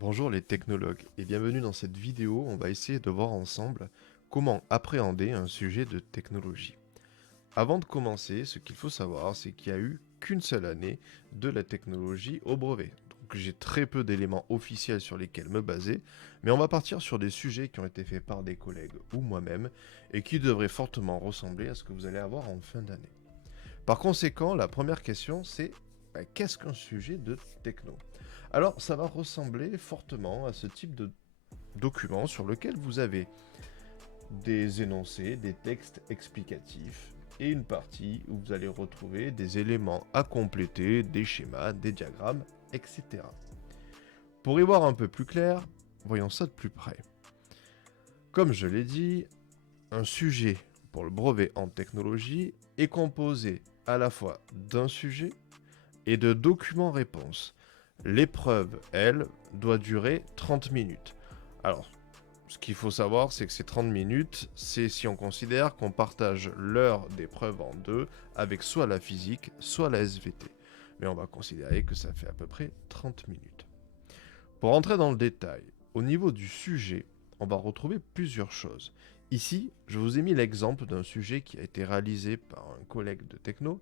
Bonjour les technologues et bienvenue dans cette vidéo, on va essayer de voir ensemble comment appréhender un sujet de technologie. Avant de commencer, ce qu'il faut savoir, c'est qu'il n'y a eu qu'une seule année de la technologie au brevet. Donc j'ai très peu d'éléments officiels sur lesquels me baser, mais on va partir sur des sujets qui ont été faits par des collègues ou moi-même et qui devraient fortement ressembler à ce que vous allez avoir en fin d'année. Par conséquent, la première question c'est qu'est-ce qu'un sujet de techno? Alors, ça va ressembler fortement à ce type de document sur lequel vous avez des énoncés, des textes explicatifs et une partie où vous allez retrouver des éléments à compléter, des schémas, des diagrammes, etc. Pour y voir un peu plus clair, voyons ça de plus près. Comme je l'ai dit, un sujet pour le brevet en technologie est composé à la fois d'un sujet et de documents-réponses. L'épreuve, elle, doit durer 30 minutes. Alors, ce qu'il faut savoir, c'est que ces 30 minutes, c'est si on considère qu'on partage l'heure d'épreuve en deux, avec soit la physique, soit la SVT. Mais on va considérer que ça fait à peu près 30 minutes. Pour entrer dans le détail, au niveau du sujet, on va retrouver plusieurs choses. Ici, je vous ai mis l'exemple d'un sujet qui a été réalisé par un collègue de techno,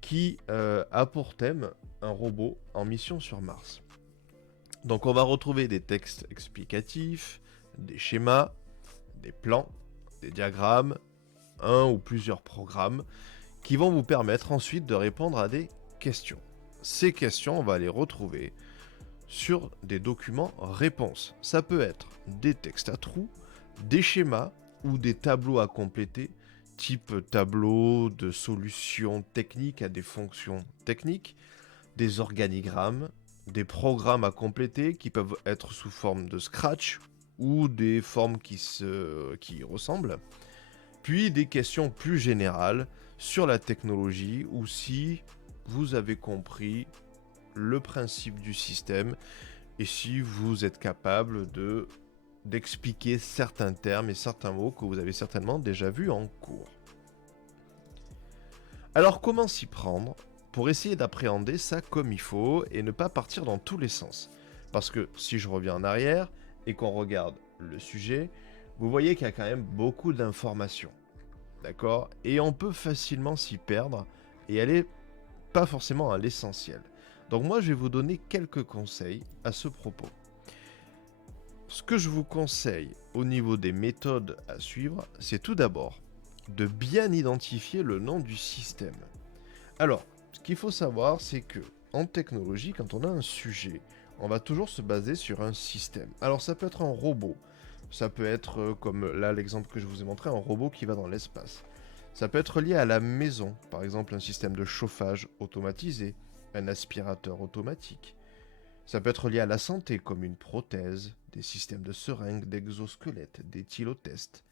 qui a pour thème un robot en mission sur Mars. Donc on va retrouver des textes explicatifs, des schémas, des plans, des diagrammes, un ou plusieurs programmes qui vont vous permettre ensuite de répondre à des questions. Ces questions, on va les retrouver sur des documents réponses. Ça peut être des textes à trous, des schémas ou des tableaux à compléter, type tableau de solutions techniques à des fonctions techniques, des organigrammes, des programmes à compléter qui peuvent être sous forme de Scratch ou des formes qui y ressemblent, puis des questions plus générales sur la technologie ou si vous avez compris le principe du système et si vous êtes capable d'expliquer certains termes et certains mots que vous avez certainement déjà vus en cours. Alors comment s'y prendre pour essayer d'appréhender ça comme il faut et ne pas partir dans tous les sens? Parce que si je reviens en arrière et qu'on regarde le sujet, vous voyez qu'il y a quand même beaucoup d'informations. D'accord? Et on peut facilement s'y perdre et aller pas forcément à l'essentiel. Donc moi je vais vous donner quelques conseils à ce propos. Ce que je vous conseille au niveau des méthodes à suivre, c'est tout d'abord de bien identifier le nom du système. Alors, ce qu'il faut savoir, c'est que en technologie, quand on a un sujet, on va toujours se baser sur un système. Alors ça peut être un robot, ça peut être, comme là l'exemple que je vous ai montré, un robot qui va dans l'espace. Ça peut être lié à la maison, par exemple un système de chauffage automatisé, un aspirateur automatique. Ça peut être lié à la santé, comme une prothèse, des systèmes de seringues, d'exosquelettes, des tylotests.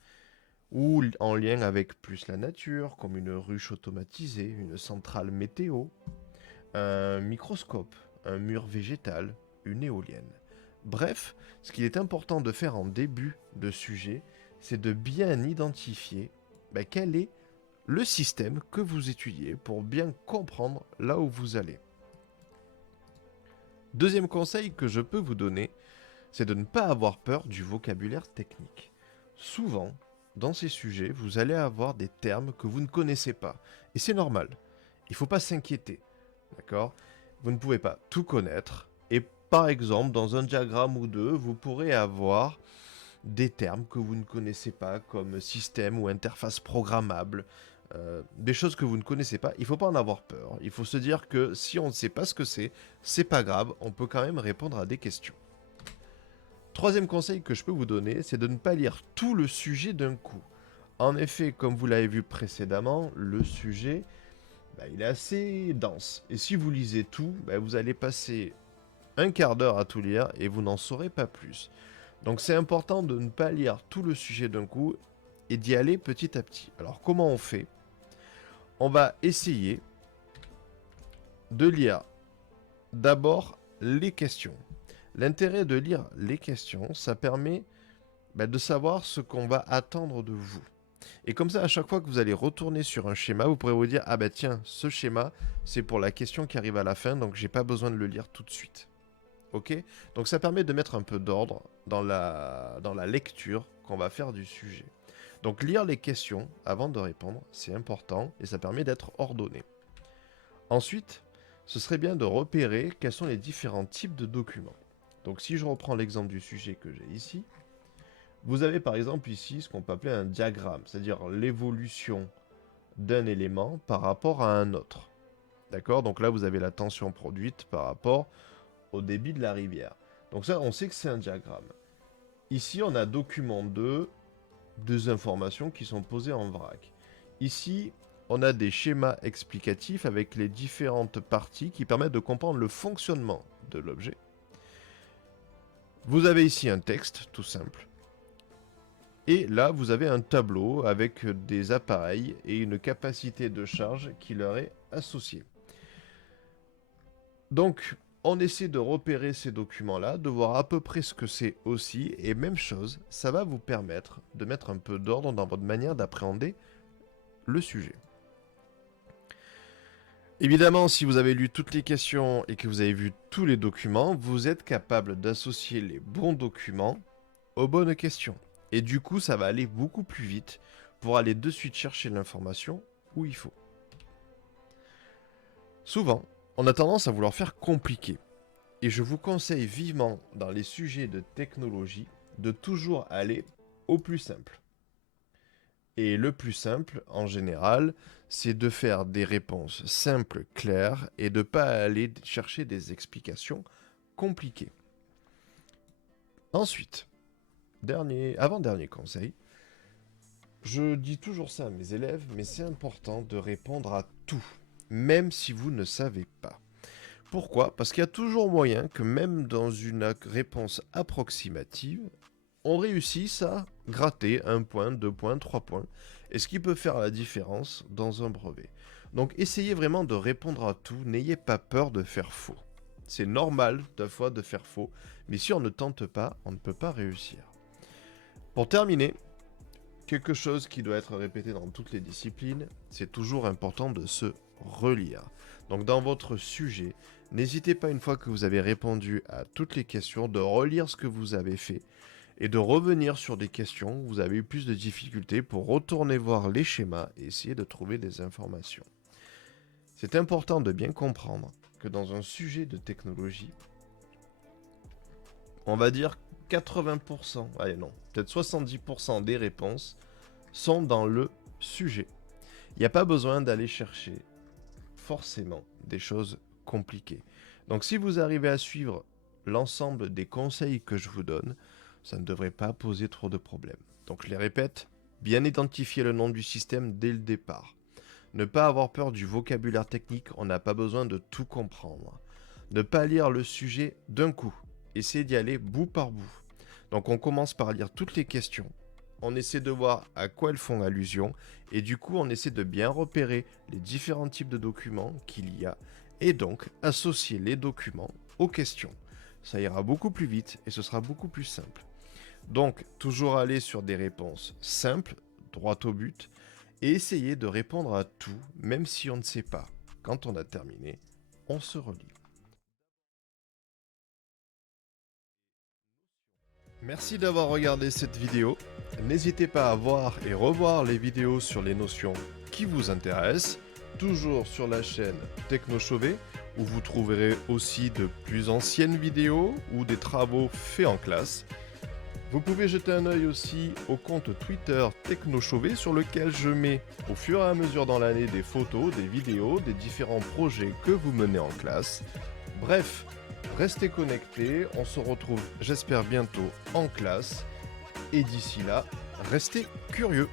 Ou en lien avec plus la nature, comme une ruche automatisée, une centrale météo, un microscope, un mur végétal, une éolienne. Bref, ce qu'il est important de faire en début de sujet, c'est de bien identifier quel est le système que vous étudiez pour bien comprendre là où vous allez. Deuxième conseil que je peux vous donner, c'est de ne pas avoir peur du vocabulaire technique. Souvent, dans ces sujets, vous allez avoir des termes que vous ne connaissez pas. Et c'est normal. Il ne faut pas s'inquiéter. D'accord? Vous ne pouvez pas tout connaître. Et par exemple, dans un diagramme ou deux, vous pourrez avoir des termes que vous ne connaissez pas, comme système ou interface programmable, des choses que vous ne connaissez pas. Il ne faut pas en avoir peur. Il faut se dire que si on ne sait pas ce que c'est pas grave, on peut quand même répondre à des questions. Troisième conseil que je peux vous donner, c'est de ne pas lire tout le sujet d'un coup. En effet, comme vous l'avez vu précédemment, le sujet, il est assez dense. Et si vous lisez tout, vous allez passer un quart d'heure à tout lire et vous n'en saurez pas plus. Donc c'est important de ne pas lire tout le sujet d'un coup et d'y aller petit à petit. Alors comment on fait? On va essayer de lire d'abord les questions. L'intérêt de lire les questions, ça permet de savoir ce qu'on va attendre de vous. Et comme ça, à chaque fois que vous allez retourner sur un schéma, vous pourrez vous dire, ah tiens, ce schéma, c'est pour la question qui arrive à la fin, donc j'ai pas besoin de le lire tout de suite. Ok? Donc ça permet de mettre un peu d'ordre dans la lecture qu'on va faire du sujet. Donc lire les questions avant de répondre, c'est important et ça permet d'être ordonné. Ensuite, ce serait bien de repérer quels sont les différents types de documents. Donc si je reprends l'exemple du sujet que j'ai ici, vous avez par exemple ici ce qu'on peut appeler un diagramme, c'est-à-dire l'évolution d'un élément par rapport à un autre. D'accord? Donc là, vous avez la tension produite par rapport au débit de la rivière. Donc ça, on sait que c'est un diagramme. Ici, on a document 2, deux informations qui sont posées en vrac. Ici, on a des schémas explicatifs avec les différentes parties qui permettent de comprendre le fonctionnement de l'objet. Vous avez ici un texte, tout simple. Et là, vous avez un tableau avec des appareils et une capacité de charge qui leur est associée. Donc, on essaie de repérer ces documents-là, de voir à peu près ce que c'est aussi, et même chose, ça va vous permettre de mettre un peu d'ordre dans votre manière d'appréhender le sujet. Évidemment, si vous avez lu toutes les questions et que vous avez vu tous les documents, vous êtes capable d'associer les bons documents aux bonnes questions. Et du coup, ça va aller beaucoup plus vite pour aller de suite chercher l'information où il faut. Souvent, on a tendance à vouloir faire compliqué. Et je vous conseille vivement, dans les sujets de technologie, de toujours aller au plus simple. Et le plus simple, en général, c'est de faire des réponses simples, claires, et de ne pas aller chercher des explications compliquées. Ensuite, avant-dernier conseil, je dis toujours ça à mes élèves, mais c'est important de répondre à tout, même si vous ne savez pas. Pourquoi? Parce qu'il y a toujours moyen que même dans une réponse approximative, on réussisse à gratter 1 point, 2 points, 3 points, et ce qui peut faire la différence dans un brevet. Donc essayez vraiment de répondre à tout, n'ayez pas peur de faire faux. C'est normal des fois de faire faux, mais si on ne tente pas, on ne peut pas réussir. Pour terminer, quelque chose qui doit être répété dans toutes les disciplines, c'est toujours important de se relire. Donc dans votre sujet, n'hésitez pas une fois que vous avez répondu à toutes les questions de relire ce que vous avez fait et de revenir sur des questions où vous avez eu plus de difficultés pour retourner voir les schémas et essayer de trouver des informations. C'est important de bien comprendre que dans un sujet de technologie, on va dire 80%, allez non, peut-être 70% des réponses sont dans le sujet. Il n'y a pas besoin d'aller chercher forcément des choses compliquées. Donc si vous arrivez à suivre l'ensemble des conseils que je vous donne, ça ne devrait pas poser trop de problèmes. Donc je les répète, bien identifier le nom du système dès le départ. Ne pas avoir peur du vocabulaire technique, on n'a pas besoin de tout comprendre. Ne pas lire le sujet d'un coup, essayez d'y aller bout par bout. Donc on commence par lire toutes les questions, on essaie de voir à quoi elles font allusion, et du coup on essaie de bien repérer les différents types de documents qu'il y a, et donc associer les documents aux questions. Ça ira beaucoup plus vite et ce sera beaucoup plus simple. Donc toujours aller sur des réponses simples, droit au but, et essayer de répondre à tout, même si on ne sait pas. Quand on a terminé, on se relie. Merci d'avoir regardé cette vidéo. N'hésitez pas à voir et revoir les vidéos sur les notions qui vous intéressent, toujours sur la chaîne TechnoChauvet, où vous trouverez aussi de plus anciennes vidéos ou des travaux faits en classe. Vous pouvez jeter un œil aussi au compte Twitter TechnoChauvet, sur lequel je mets au fur et à mesure dans l'année des photos, des vidéos, des différents projets que vous menez en classe. Bref, restez connectés, on se retrouve j'espère bientôt en classe, et d'ici là, restez curieux.